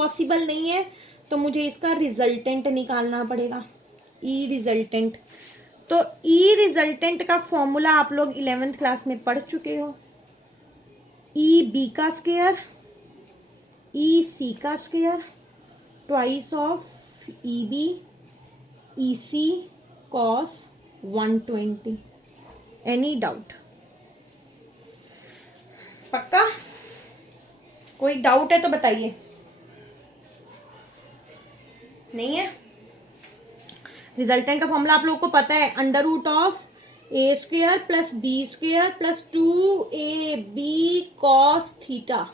Possible नहीं है तो मुझे इसका रिजल्टेंट निकालना पड़ेगा, ई रिजल्टेंट। तो ई रिजल्टेंट का फॉर्मूला आप लोग 11th क्लास में पढ़ चुके हो, ई बी का स्क्वायर ई सी का square twice of E B E C cos 120। Any doubt? पक्का? कोई डाउट है तो बताइए। नहीं है? रिजल्टेंट का फॉर्मूला आप लोगों को पता है, under root of A square plus B square plus 2ab cos theta.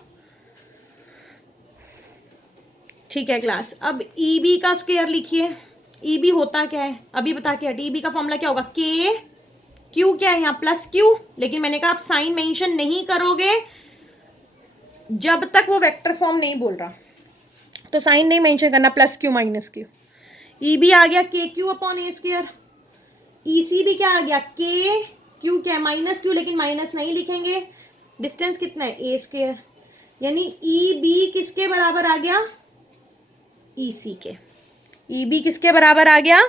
ठीक है क्लास। अब ई बी का स्क्वायर लिखिए। ई बी होता क्या है अभी बता के हट। ई बी का फॉर्मूला क्या होगा, के क्यू क्या है यहाँ प्लस क्यू, लेकिन मैंने कहा आप साइन मेंशन नहीं करोगे जब तक वो वेक्टर फॉर्म नहीं बोल रहा, तो साइन नहीं मेंशन करना, plus Q minus Q. E B आ गया K Q upon A square. E C भी क्या आ गया, के क्यू क्या है माइनस क्यू, लेकिन माइनस नहीं लिखेंगे, डिस्टेंस कितना है ए स्क्वायर, यानी ई बी किसके बराबर आ गया, ई सी के। ई बी किसके बराबर आ गया,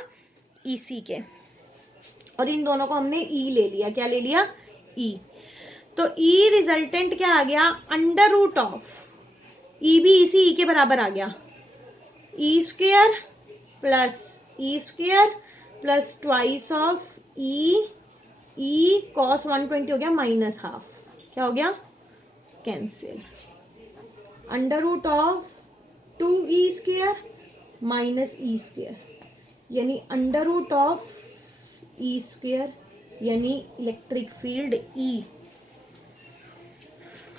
ई सी के। और इन दोनों को हमने ई ले लिया, क्या ले लिया, ई। तो ई रिजल्टेंट क्या आ गया, under root of E B E C E के बराबर आ गया, E square plus E square plus twice of E cos 120 हो गया माइनस हाफ, क्या हो गया, cancel. Under root of 2e square minus E square, यानी under root of E square, यानी electric field E.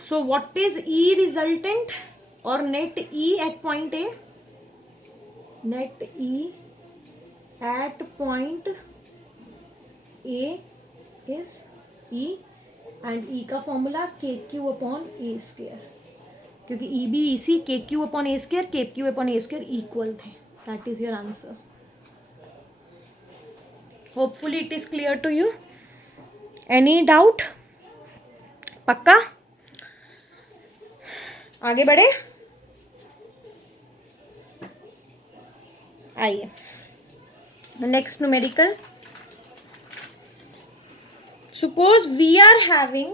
So what is E resultant or net E at point A, net E at point A is E and E का formula KQ upon A square, क्योंकि E B E C KQ upon A square KQ upon A square equal थे। That is your answer. Hopefully it is clear to you. Any doubt? पक्का? आगे बढ़े, आइए next numerical. Suppose we are having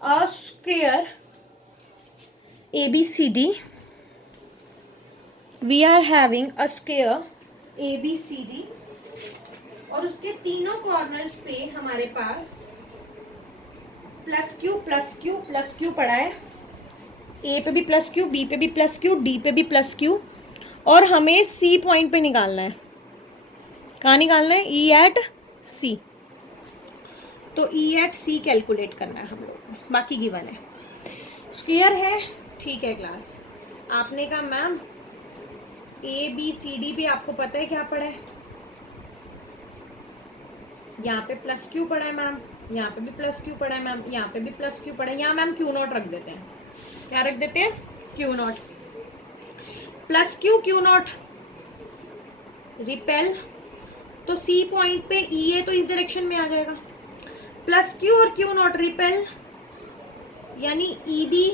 a square ABCD. We are having a square ABCD और उसके तीनों corners पे हमारे पास plus Q plus Q plus Q पड़ा है। ए पे भी प्लस क्यू, बी पे भी प्लस क्यू, डी पे भी प्लस क्यू, और हमें सी पॉइंट पे निकालना है। कहाँ निकालना है, ई एट सी। तो ई एट सी कैलकुलेट करना है हम लोग को, बाकी गिवन है। स्क्वायर है, ठीक है क्लास। आपने कहा ma'am A B C D पे आपको पता है क्या पड़ा है, यहाँ पे प्लस क्यू पड़ा है मैम, यहाँ पे भी प्लस क्यू पड़ा है मैम, यहाँ पे भी प्लस क्यू पड़ा है। यहाँ मैम क्यू नॉट रख देते हैं, क्या रख देते हैं, Q not. Plus Q Q not repel, तो सी पॉइंट पे ई है तो इस डायरेक्शन में आ जाएगा। प्लस क्यू और क्यू नॉट रिपेल, यानी ई बी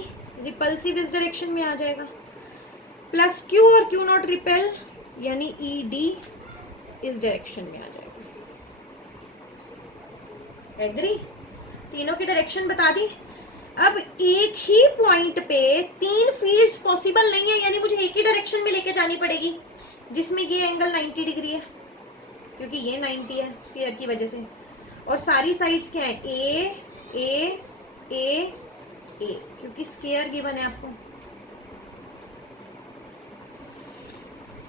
रिपल्सिव इस डायरेक्शन में आ जाएगा। प्लस क्यू और क्यू नॉट रिपेल, यानी ई डी इस डायरेक्शन में आ जाएगा। एग्री? तीनों की डायरेक्शन बता दी। अब एक ही पॉइंट पे तीन फील्ड्स पॉसिबल नहीं है, यानी मुझे एक ही डायरेक्शन में लेके जानी पड़ेगी, जिसमें ये एंगल 90 डिग्री है क्योंकि ये 90 है स्क्वायर की वजह से, और सारी साइड्स क्या है, ए ए ए ए, क्योंकि स्क्वायर गिवन है आपको।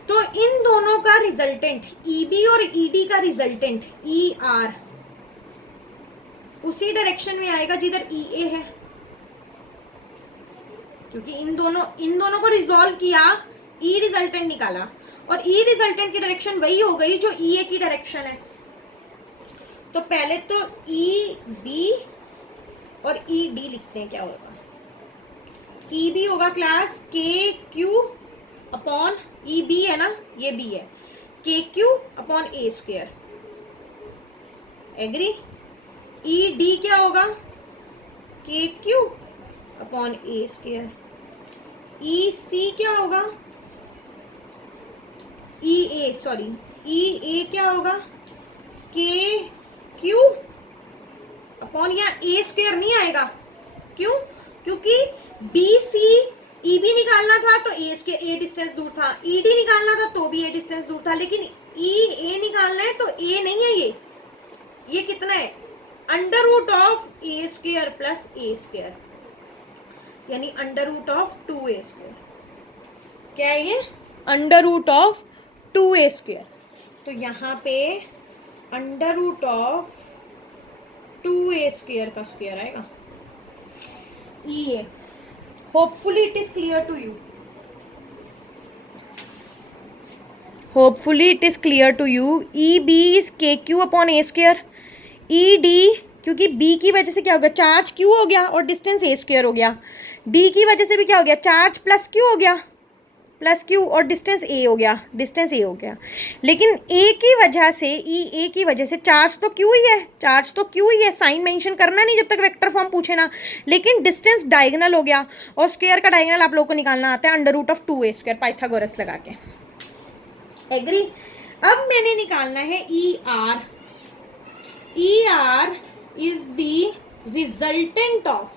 तो इन दोनों का रिजल्टेंट ई बी और ई डी का रिजल्टेंट ई आर उसी डायरेक्शन में आएगा जिधर ई ए है, क्योंकि इन दोनों को रिजॉल्व किया, ई रिजल्टेंट निकाला, और ई रिजल्टेंट की डायरेक्शन वही हो गई जो ई ए की डायरेक्शन है। तो पहले तो ई बी और ई डी लिखते हैं, क्या होगा, ई बी होगा class K Q upon, E B है ना, ये बी है, K Q upon A square. Agree? E D क्या होगा, के Q upon A square. E सी क्या होगा, ई ए, सॉरी ई ए क्या होगा, के क्यू अपॉन, या ए स्क्वायर नहीं आएगा, क्यों, क्योंकि बी सी ई बी निकालना था तो ए डिस्टेंस दूर था, ई डी निकालना था तो भी ए डिस्टेंस दूर था, लेकिन ई ए निकालना है तो ए नहीं है ये कितना है, under root of A square plus A square, यानी under root of 2a square, क्या है ये, under root of 2a square. तो यहाँ पे under root of 2a square का स्क्वायर आएगा, E A. Hopefully it is clear to you, hopefully it is clear to you. E B is K Q upon A square, E D, क्योंकि B की वजह से क्या हो गया, charge Q हो गया और डिस्टेंस ए स्क्वायर हो गया, डी की वजह से भी क्या हो गया, चार्ज प्लस क्यू हो गया, प्लस क्यू और डिस्टेंस ए हो गया, डिस्टेंस ए हो गया, लेकिन ए की वजह से, ई ए की वजह से चार्ज तो क्यू ही है, चार्ज तो क्यू ही है, साइन मेंशन करना नहीं जब तक वेक्टर फॉर्म पूछे ना, लेकिन डिस्टेंस डायगोनल हो गया, और स्क्वायर का डायगोनल आप लोगों को निकालना आता है under root of 2a square, Pythagoras लगा के, एग्री। अब मैंने निकालना है E R, E R is the resultant of,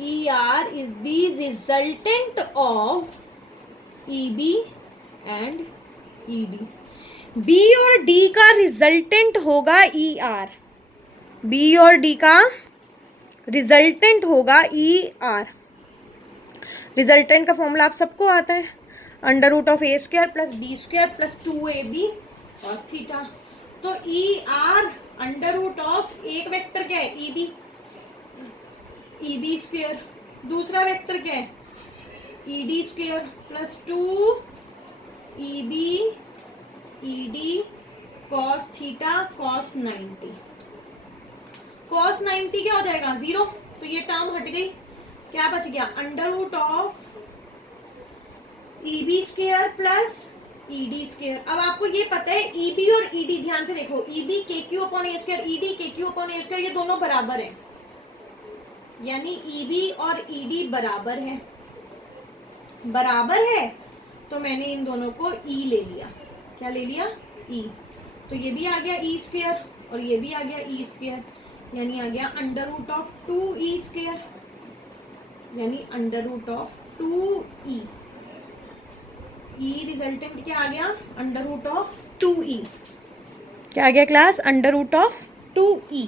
E R is the resultant of E B and E D, B और डी का रिजल्टेंट होगा ई आर, बी और डी का रिजल्टेंट होगा ई आर। रिजल्टेंट का फॉर्मूला आप सबको आता है, under root of A square plus B square plus 2ab cos theta. तो E R under root of, एक वेक्टर क्या है, ई बी स्क्वायर, दूसरा वेक्टर क्या है, E D square plus 2 E B E D cos theta cos 90, cos 90 क्या हो जाएगा, 0, तो ये टर्म हट गई, क्या बच गया, under root of E B square plus E D square. अब आपको ये पता है ई बी और ई डी, ध्यान से देखो, ई बी के Q upon A square, E D के क्यू अपॉन ए स्क्वायर, ये दोनों बराबर है, यानी ई बी और ई डी बराबर है, बराबर है, तो मैंने इन दोनों को ई ले लिया, क्या ले लिया, ई, तो ये भी आ गया ई स्क्वायर और ये भी आ गया ई स्क्वायर, यानी आ गया under root of 2e square, यानी under root of 2e, E resultant क्या आ गया, अंडर रूट ऑफ 2e, क्या आ गया class, under root of 2e,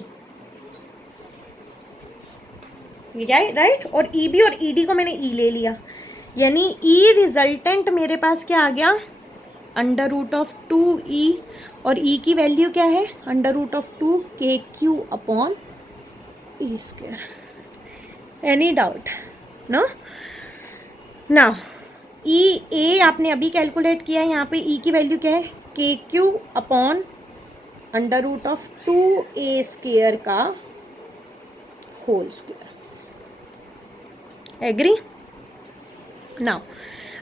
ये राइट। और ई बी और ई डी को मैंने ई ले लिया, यानी ई रिजल्टेंट मेरे पास क्या आ गया, अंडर रूट ऑफ 2e, और ई की वैल्यू क्या है, under root of 2 K Q upon E square. Any doubt, no. Now E A आपने अभी कैलकुलेट किया है, यहाँ पे ई की वैल्यू क्या है, K Q upon under root of 2a square का होल स्क्वायर, एग्री। नाउ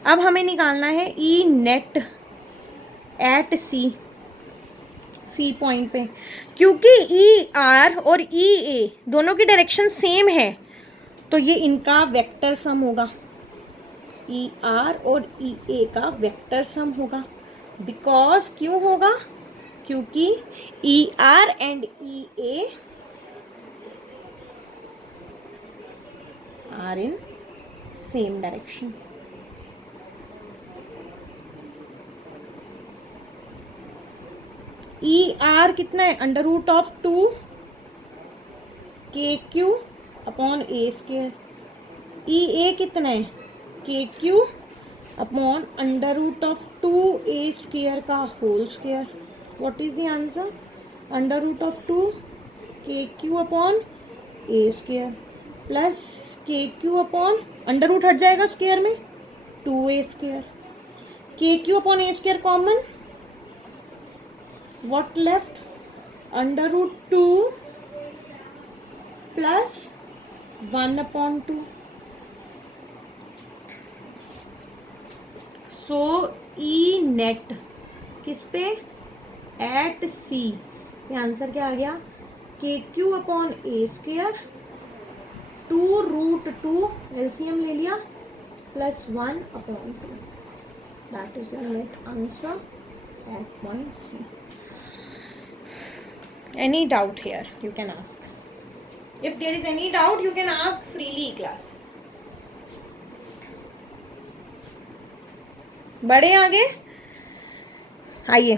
अब हमें निकालना है E net at C, C point पे, क्योंकि ई आर और ई ए दोनों की डायरेक्शन सेम है, तो ये इनका वेक्टर सम होगा, ई आर और ई ए का वेक्टर सम होगा, बिकॉज क्यों होगा, क्योंकि E R and E A are in same direction. E R कितना है, under root of 2 K Q upon A square, E A कितना है, K Q upon under root of 2a square का whole square. What is the answer, under root of 2 K Q upon A square plus K Q upon, under root हट जाएगा square में, 2a square, K Q upon A square common, what left, under root 2 plus 1 upon 2, so E net किस पे, eight C, ये answer क्या आ गया, K Q upon A square 2 root 2, LCM ले लिया, +1/2. That is your right answer at point C. Any doubt here? You can ask. If there is any doubt, you can ask freely, class. बढ़े आगे, आइए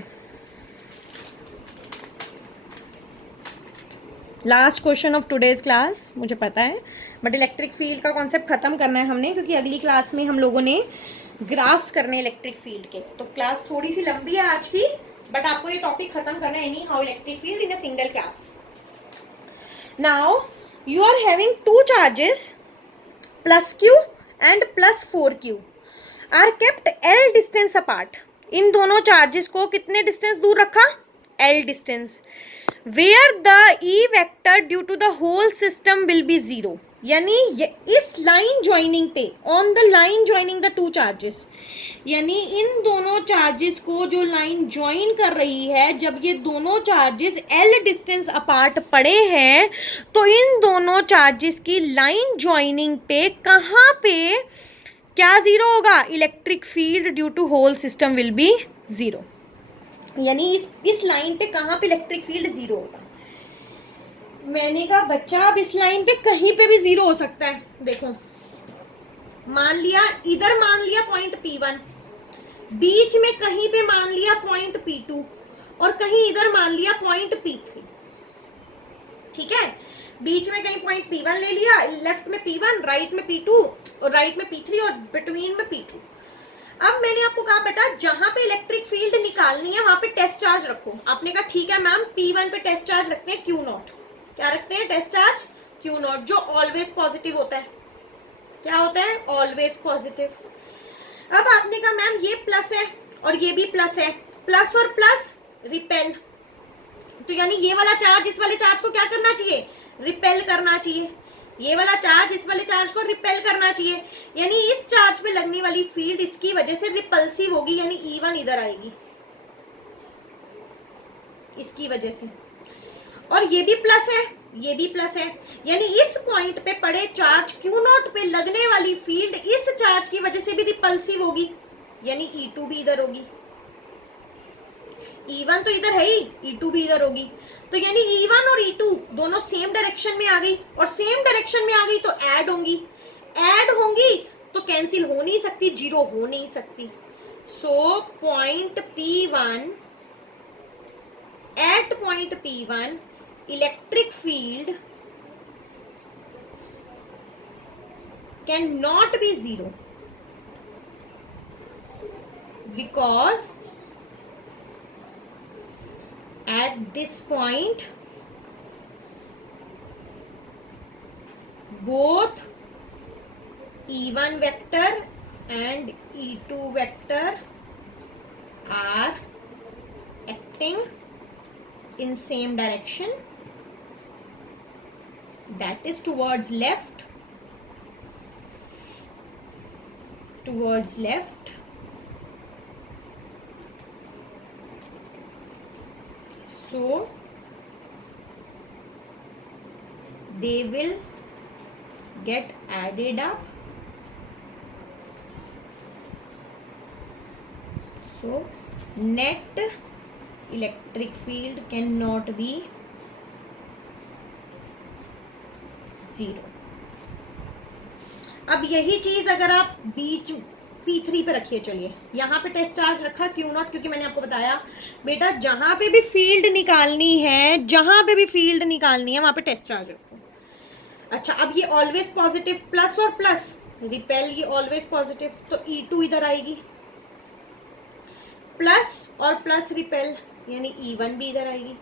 last question of today's class. मुझे पता है, but electric field का concept खत्म करना है हमने, क्योंकि अगली क्लास में हम लोगों ने ग्राफ्स करने इलेक्ट्रिक फील्ड के. तो क्लास थोड़ी सी लंबी है आज की, बट आपको ये टॉपिक खत्म करना है. Anyhow electric field in a single class. Now you are having two charges +q and +4q are kept L distance apart. इन दोनों चार्जेस को कितने डिस्टेंस दूर रखा? L distance. Where the E vector due to the whole system will be 0. यानी इस line joining पे, on the line joining the two charges, यानी इन दोनों चार्जेस को जो लाइन ज्वाइन कर रही है, जब ये दोनों चार्जेस L डिस्टेंस अपार्ट पड़े हैं, तो इन दोनों चार्जेस की लाइन ज्वाइनिंग पे कहाँ पे क्या जीरो होगा? Electric field due to whole system will be 0. यानी इस लाइन पे कहाँ पे इलेक्ट्रिक फील्ड 0 होगा? मैंने कहा बच्चा अब इस लाइन पे कहीं पे भी 0 हो सकता है. देखो, मान लिया इधर, मान लिया पॉइंट P1, बीच में कहीं पे मान लिया पॉइंट P2, और कहीं इधर मान लिया पॉइंट P3. ठीक है, बीच में कहीं पॉइंट P1 ले लिया, लेफ्ट में P1, राइट में P2, और राइट में P3, और बिटवीन में P2. अब मैंने आपको कहा बेटा जहां पे इलेक्ट्रिक फील्ड निकालनी है वहां पे टेस्ट चार्ज रखो. आपने कहा ठीक है मैम, P1 पे टेस्ट चार्ज रखते हैं Q0. क्या रखते हैं? टेस्ट चार्ज Q0, जो ऑलवेज पॉजिटिव होता है. क्या होता है? Always positive. अब आपने कहा मैम ये प्लस है और ये भी प्लस है, प्लस और प्लस रिपेल. तो यानी ये वाला चार्ज इस वाले चार्ज को क्या करना चाहिए? रिपेल करना चाहिए. ये वाला चार्ज इस वाले चार्ज को रिपेल करना चाहिए. यानी इस चार्ज पे लगने वाली फील्ड इसकी वजह से रिपल्सिव होगी, यानी E1 इधर आएगी इसकी वजह से. और ये भी प्लस है, ये भी प्लस है, यानी इस पॉइंट पे पड़े चार्ज Q0 पे लगने वाली फील्ड इस चार्ज की वजह से भी रिपल्सिव होगी, यानी E2 भी इधर होगी. E1 तो इधर है ही, E2 भी इधर होगी. तो यानी E1 और E2 दोनों सेम डायरेक्शन में आ गई, और सेम डायरेक्शन में आ गई तो ऐड होंगी. ऐड होंगी तो कैंसिल हो नहीं सकती, 0 हो नहीं सकती. So point P1, at point P1 electric field can not be 0 because at this point both E1 vector and E2 vector are acting in same direction, that is towards left, so they will get added up. So net electric field cannot be 0. अब यही चीज अगर आप बीच P3 पे रखिए. चलिए यहाँ पे टेस्ट चार्ज रखा Q0, क्योंकि मैंने आपको बताया बेटा जहां पे भी फील्ड निकालनी है, वहां पे टेस्ट चार्ज रखो. अच्छा, अब ये ऑलवेज पॉजिटिव, प्लस और प्लस रिपेल, ये ऑलवेज पॉजिटिव, तो E2 इधर आएगी, प्लस और प्लस रिपेल, यानी E1 भी इधर आएगी.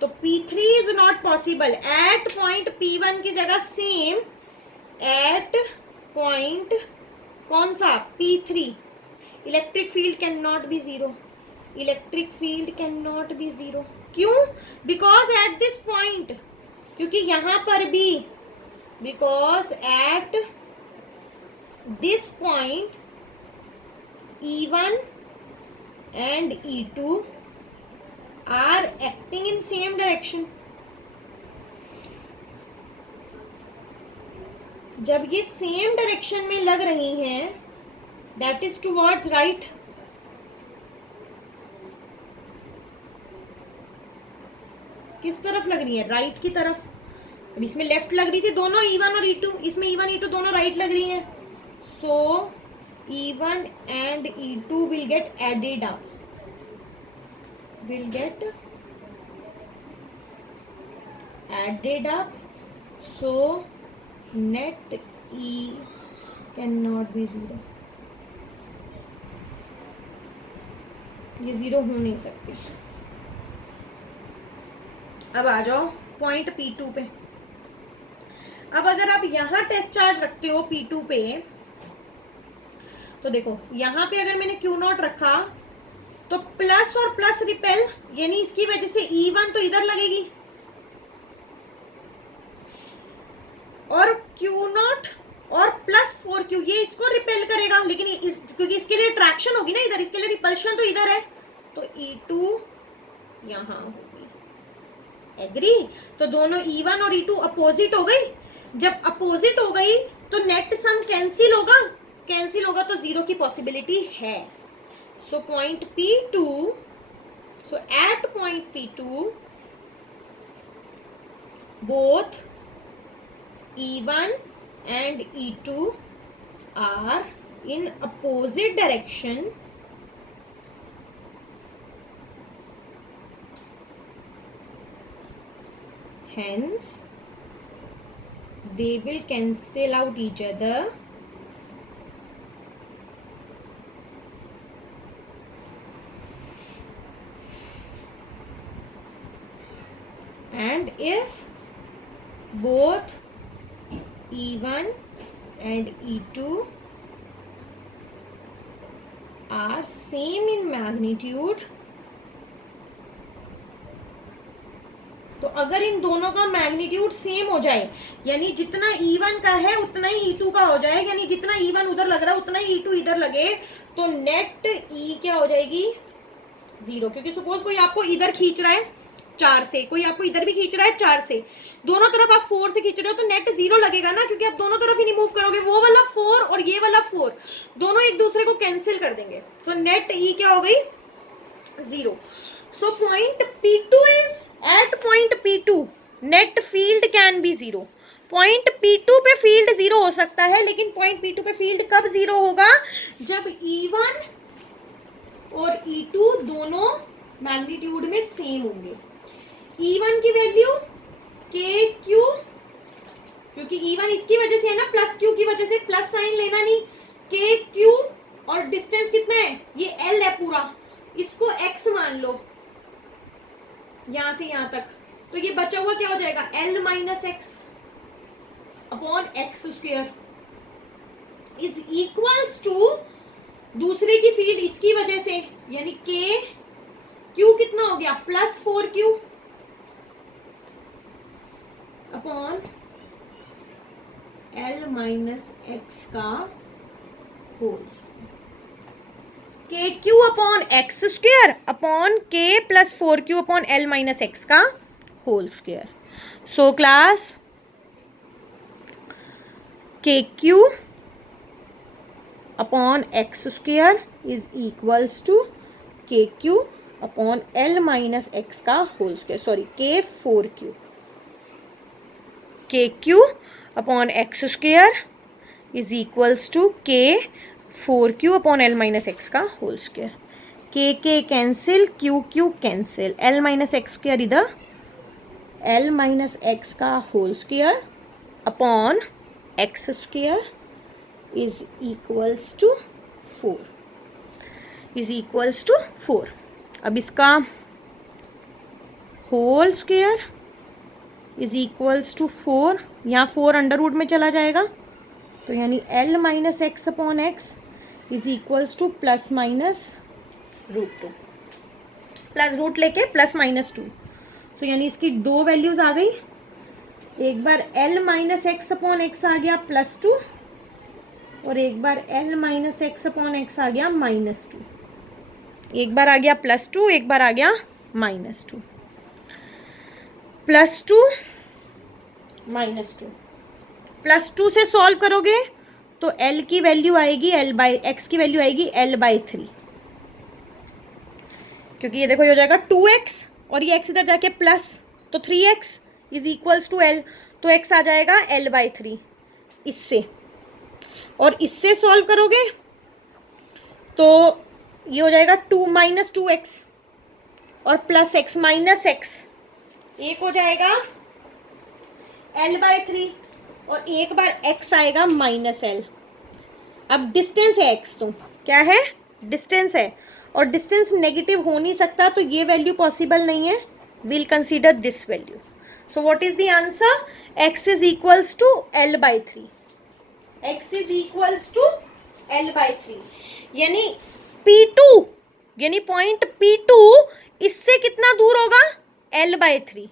तो P3 is not possible. At point P1 की जगह सेम एट पॉइंट कौन सा? P3 electric field can not be 0. Electric field can not be 0. क्यों? बिकॉज एट दिस पॉइंट, क्योंकि यहां पर भी, because at this point E1 and E2 are acting in same direction. जब ये सेम डायरेक्शन में लग रही हैं दैट इज टुवर्ड्स राइट. किस तरफ लग रही है? राइट की तरफ. अब इसमें लेफ्ट लग रही थी दोनों E1 और E2, इसमें E1 E2 दोनों राइट लग रही हैं. सो E1 and E2 will get added up, will get added up. So net E cannot be 0. ये 0 हो नहीं सकती. अब आ जाओ पॉइंट P2 पे. अब अगर आप यहाँ टेस्ट चार्ज रखते हो P2 पे, तो देखो यहाँ पे अगर मैंने Q0 रखा तो प्लस और प्लस रिपेल, यानी इसकी वजह से E1 तो इधर लगेगी और Q0 और प्लस 4Q ये इसको रिपेल करेगा, लेकिन क्योंकि इसके लिए अट्रैक्शन होगी ना इधर, इसके लिए रिपल्शन तो इधर है, तो E2 यहाँ होगी. एग्री? तो दोनों E1 और E2 अपोजिट हो गई. जब अपोजिट हो गई तो नेट सम कैंसिल होगा, कैंसिल होगा तो 0 की पॉसिबिलिटी है. So point P2, so at point P2 both E1 and E2 are in opposite direction. Hence they will cancel out each other and if both E1 and E2 are same in magnitude, तो अगर इन दोनों का magnitude same हो जाए, यानी जितना E1 का है उतना ही E2 का हो जाए, यानी जितना E1 उधर लग रहा है उतना ही E2 इधर लगे, तो नेट E क्या हो जाएगी? 0. क्योंकि सपोज कोई आपको इधर खींच रहा है 4 से, कोई आपको इधर भी खींच रहा है 4 से, दोनों तरफ आप 4 से खींच रहे हो तो नेट 0 लगेगा ना, क्योंकि आप दोनों तरफ ही नहीं मूव करोगे. वो वाला 4 और ये वाला 4 दोनों एक दूसरे को कैंसिल कर देंगे, तो नेट E क्या हो गई? 0. So point P2 is at point P2 net field can be 0. Point P2 पे फील्ड 0 हो सकता है, लेकिन पॉइंट P2 पे फील्ड कब 0 होगा? जब E1 और E2 दोनों मैग्नीट्यूड में सेम होंगे. E1 की वैल्यू KQ, क्योंकि E1 इसकी वजह से है ना, प्लस Q की वजह से, प्लस साइन लेना नहीं. KQ और डिस्टेंस कितना है? ये L है पूरा, इसको X मान लो यहां से यहां तक, तो ये बचा हुआ क्या हो जाएगा? L minus x upon x square is equals to दूसरे की फील्ड इसकी वजह से, यानी के क्यू कितना हो गया? Plus 4Q upon L minus x का whole. K Q upon x square upon K plus 4Q upon L minus x का whole square. So class K Q upon x square is equals to K Q upon L minus x का whole square. Sorry, K4Q. K Q upon x square is equals to K4Q upon L minus x का whole square. K cancel, Q cancel, L minus x square इधर, L minus x का whole square upon x square is equals to 4, is equals to 4. अब इसका whole square is equals to 4, यहाँ 4 under root में चला जाएगा, तो यानी L minus x upon X is equals to plus minus √2, plus root लेके प्लस माइनस 2. तो यानी इसकी 2 वैल्यूज आ गई. एक बार L minus x upon X आ गया +2 और एक बार L minus x upon X आ गया -2. एक बार आ गया +2, एक बार आ गया -2. +2 -2 +2 से सॉल्व करोगे तो L की वैल्यू आएगी x की वैल्यू आएगी L/3, क्योंकि ये देखो ये हो जाएगा 2x और ये x इधर जाके प्लस, तो 3x is equals to L, तो x आ जाएगा L/3 इससे। और इससे सॉल्व करोगे तो ये हो जाएगा 2 - 2x और प्लस x माइनस x, एक हो जाएगा L/3 और एक बार x आएगा -L। अब डिस्टेंस है x, तो क्या है, डिस्टेंस है, और डिस्टेंस नेगेटिव हो नहीं सकता, तो ये वैल्यू पॉसिबल नहीं है। Will consider this value. So what is the answer, x is equals to L/3, x is equals to L/3, यानी P2 यानी पॉइंट P2 इससे कितना दूर होगा, L/3,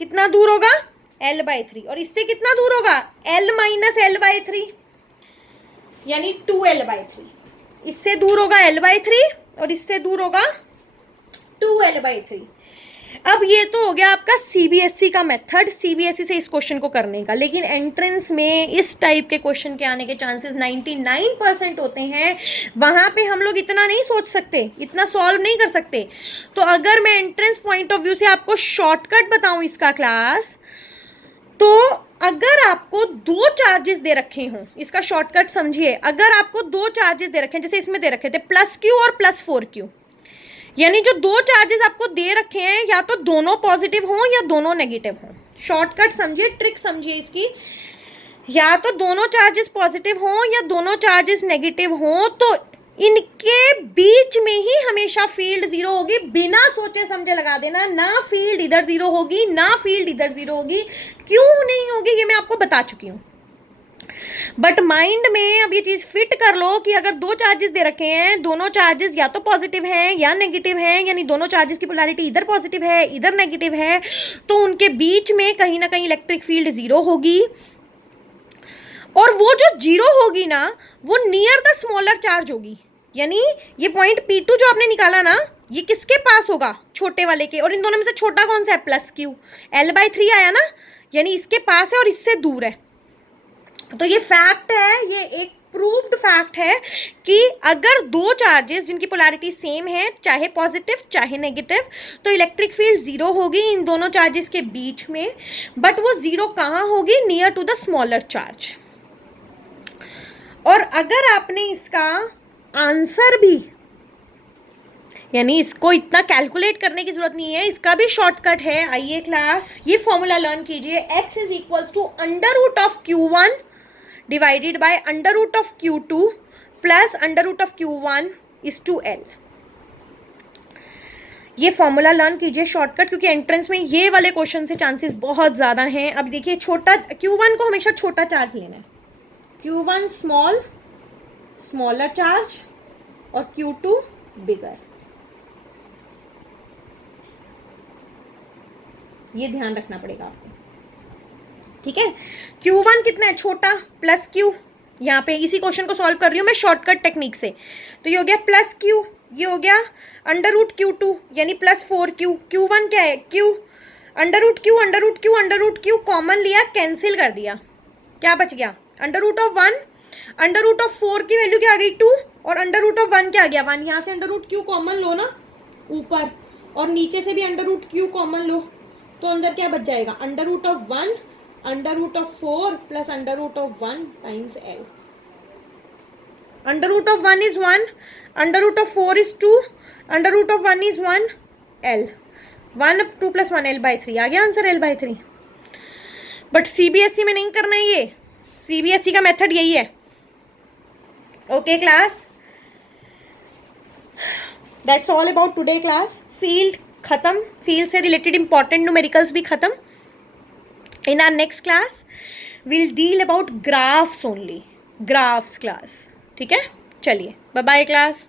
कितना दूर होगा, L/3, और इससे कितना दूर होगा, L - L/3, यानी 2L/3, इससे दूर होगा L/3 और इससे दूर होगा 2L/3। अब ये तो हो गया आपका सीबीएसई का मेथड, सीबीएसई से इस क्वेश्चन को करने का, लेकिन एंट्रेंस में इस टाइप के क्वेश्चन के आने के चांसेस 99% होते हैं। वहाँ पे हम लोग इतना नहीं सोच सकते, इतना सॉल्व नहीं कर सकते। तो अगर मैं एंट्रेंस पॉइंट ऑफ व्यू से आपको शॉर्टकट बताऊँ इसका क्लास, तो अगर आपको 2 चार्जेस दे रखे हों, इसका शॉर्टकट समझिए, अगर आपको 2 चार्जेस दे रखे हैं, जैसे इसमें दे रखे थे +q और +4q, यानी जो 2 चार्जेस आपको दे रखे हैं या तो दोनों पॉजिटिव हों या दोनों नेगेटिव हों। शॉर्टकट समझिए, ट्रिक समझिए इसकी, या तो दोनों चार्जेस पॉजिटिव हों या दोनों चार्जेस नेगेटिव हों, तो इनके बीच में ही हमेशा फील्ड 0 होगी। बिना सोचे समझे लगा देना, ना फील्ड इधर 0 होगी ना फील्ड इधर 0 होगी। क्यों नहीं होगी ये मैं आपको बता चुकी हूँ, बट माइंड में अब ये चीज फिट कर लो कि अगर 2 चार्जेस दे रखे हैं, दोनों चार्जेस या तो पॉजिटिव हैं या नेगेटिव हैं, यानी दोनों चार्जेस की पोलैरिटी इधर पॉजिटिव है इधर नेगेटिव है, तो उनके बीच में कहीं ना कहीं इलेक्ट्रिक फील्ड 0 होगी। और वो जो 0 होगी ना, वो नियर द स्मॉलर चार्ज होगी, यानी ये पॉइंट P2 जो आपने निकाला ना, ये किसके पास होगा, छोटे वाले के, और इन दोनों में से छोटा कौन सा है, +q, L/3 आया ना, यानी इसके पास है और इससे दूर है। तो ये फैक्ट है, ये एक प्रूव्ड फैक्ट है कि अगर 2 चार्जेस जिनकी पोलैरिटी सेम है, चाहे पॉजिटिव चाहे नेगेटिव, तो इलेक्ट्रिक फील्ड 0 होगी इन दोनों चार्जेस के बीच में, बट वो 0 कहाँ होगी, near to the smaller charge. और अगर आपने इसका आंसर भी, यानी इसको इतना कैलकुलेट करने की जरूरत नहीं है, इसका भी शॉर्टकट है। आइए क्लास, ये फॉर्मूला लर्न कीजिए, x is equals to √Q1 divided by √Q2 plus √Q1 is to L। ये फॉर्मूला लर्न कीजिए शॉर्टकट, क्योंकि एंट्रेंस में ये वाले क्वेश्चन से चांसेस बहुत ज़्यादा हैं। अब देखिए, छोटा Q1 को हमेशा छोटा चार्ज लेना है, Q1 स्मॉलर चार्ज और Q2 बिगर, ये ध्यान रखना पड़ेगा आपको, ठीक है। Q1 कितना है, छोटा, +q, यहाँ पे इसी क्वेश्चन को सॉल्व कर रही हूँ मैं शॉर्टकट टेक्निक से, तो ये हो गया +q, ये हो गया √Q2 यानी +4q, Q1 क्या है, q, √Q कॉमन लिया, कैंसिल कर दिया, क्या बच गया, √1, √4 की वैल्यू क्या आ गई 2, और √1 क्या आ गया 1, यहाँ से √Q कॉमन लो ना ऊपर, और नीचे से भी √Q कॉमन लो, तो अंदर क्या बच जाएगा, √1 √4 plus √1 times L। √1 is 1, √4 is 2, √1 is 1, L, 1 2 + 1 L/3 आ गया आंसर, L/3। बट सीबीएसई में नहीं करना है ये, सीबीएसई का मेथड यही है। Okay class, that's all about today class. Field खत्म, फील्ड से रिलेटेड इंपॉर्टेंट न्यूमेरिकल्स भी खत्म। In our next class will deal about graphs only, graphs class, ठीक है। चलिए बाय बाय क्लास।